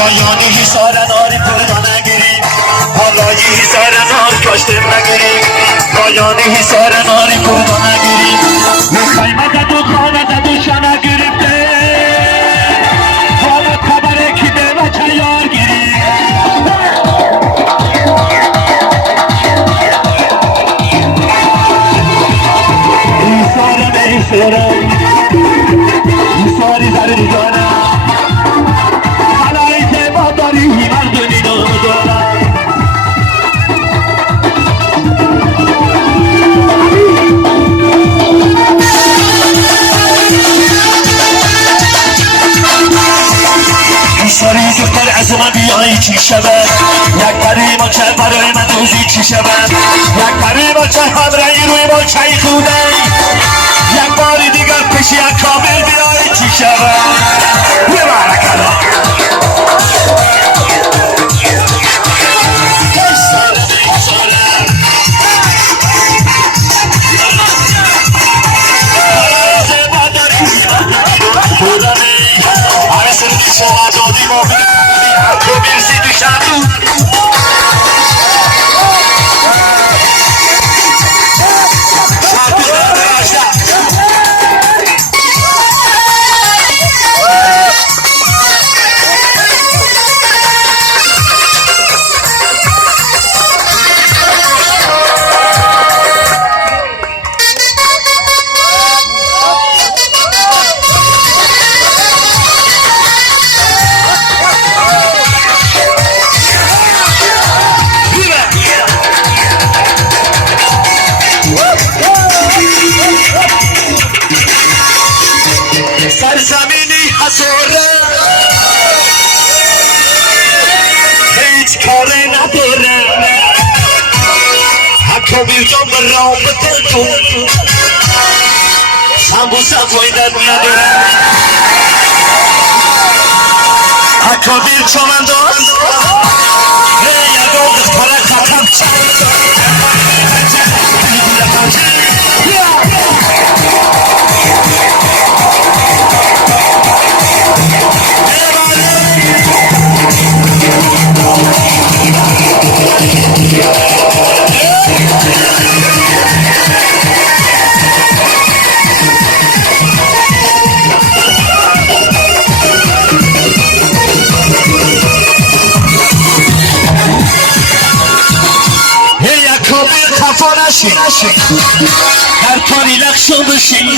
پایانی حصار ناری پردان نگیریم بالایی حصار نار کاشته نگیریم پایانی حصار ناری پردان نگیریم میخوای مدد و خانه و شنه گرفته حالا خبره کی به بچه یار گیریم حصارم حصارم حصاری ضروری دارم ساری دختر از من بیایی چی شود یک پری باچه برای من روزی چی شود یک پری باچه همراهی روی باچه خوده یک باری دیگر پیشی یک کامل بیایی چی شود ببرکلا سرزمینی حسوره هیچ کاره نداره حتی بیرجام به رابطه تو سمبوسه فایدت نداره حتی بیرجام انداز یادم دست پاره خطم چند هر کاری لخشم بشی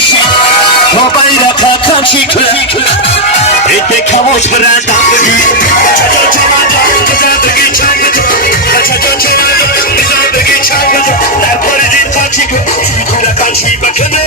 با بیرقا کم شکل ایده کماش برندم بگی چجا چمندم بزن بگی چند چجا چمندم بزن بگی چند در کاری دید کن چی کن چی کنه کن چی بکنه